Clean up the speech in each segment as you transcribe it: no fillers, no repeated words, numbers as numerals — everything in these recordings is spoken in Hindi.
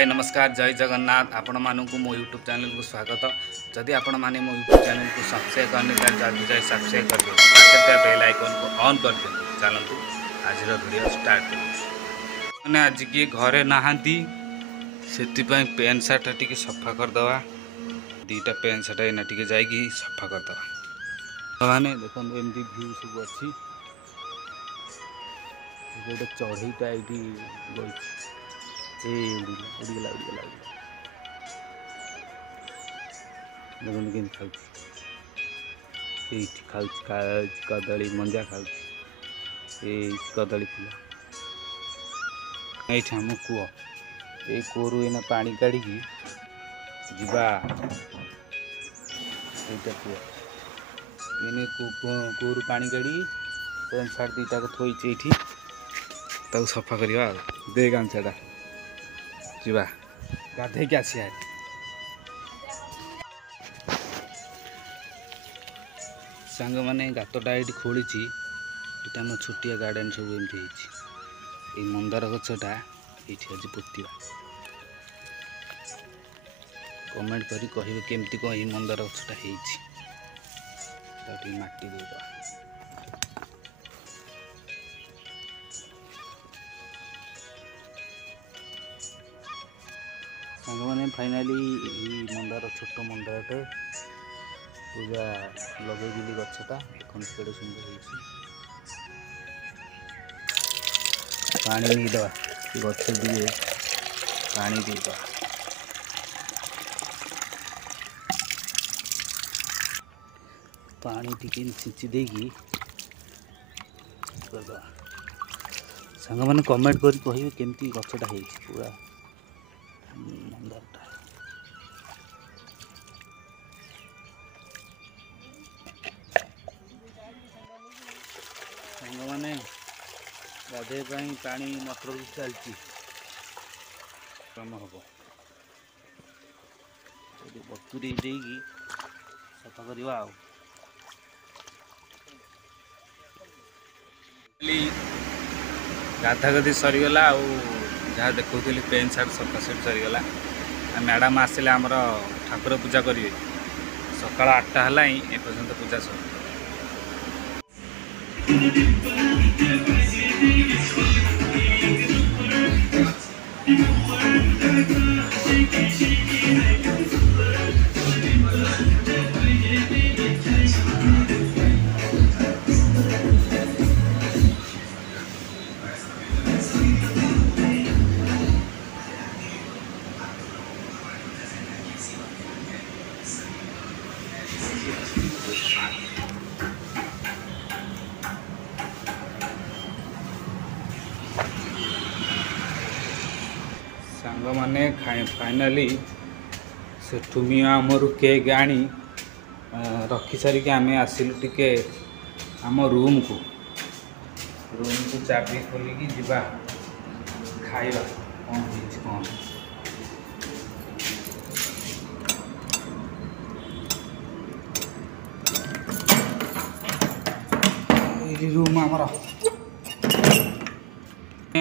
भाई नमस्कार जय जगन्नाथ आपण मानक मो यूट्यूब चैनल को स्वागत। जदि आपण माने मो यूट्यूब चैनल को सब्सक्राइब करने जल्दी जाए सब्सक्राइब कर दियो, पाखे बेल आइकन को ऑन कर दियो। चलतु आज वीडियो स्टार्ट कर। आज किए घरे नहांती से पेन सार्ट टी सफा करदे। दीटा पेन सार्ट एना टी जाकि सफा करदे। मैंने देखो एमती भ्यू सब अच्छी गोटे चढ़ईटा ये उड़ीगला देखते खाऊ खाऊ कदली मंजा खाऊ कदली फूल ये आम कूह ये कूरु एना पानी काढ़ी जीवा ये कूह ये कूरु पानी काढ़ी पेन सार्ट दीटा को थोड़ी ताऊ सफा करवा दे गामछाटा जीवा गाधे के आसिया सांग मैंने गातटा ये खोली ये आम छोटिया गार्डन सब एमती मंदार गछटा ये आज पोता कमेंट करी कहे केमती कौन ये मंदार गछटा माटी देवा। सांग मैंने फाइनाली मंदार छोट मंदारटे पूरा लगे गछटा देखते केड़े सुंदर हो पानी नहीं दवा गछ दिए पानी देवा। पानी टिके छिंची देगी सांग मैंने कमेंट कर कहे केमती गछटा हो पूरा मंदारटा। सांग मैंने गाधे पानी मोटर भी चलती कम हम बतुरी देगी सफा करवा। गाधा गधी सरीगला जहाँ देखुली पेन सार्ट सफा सेट सरीगला। मैडम आसिले आमर ठाकुर पूजा करेंगे सका 8टा है एपर्यंत पूजा सर। सांग मैंने फाइनाली से ठुमिया आमर केक आनी रखी सारिक आम आसिलु टिके आम रूम को चाबी खोलिकी जीवा खाइबा कौन रूम आमर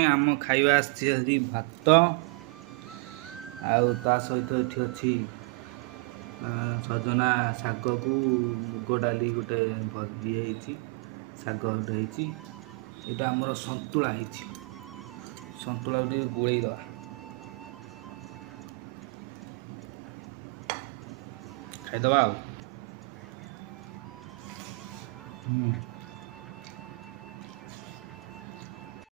आम खाइबा आसी भात ता सहित ये अच्छी सजना शाग को मुग डाली गोटे भजी शाग गोटे यहाँ आमर संतुला संतुला गोल दवा खाईदबा।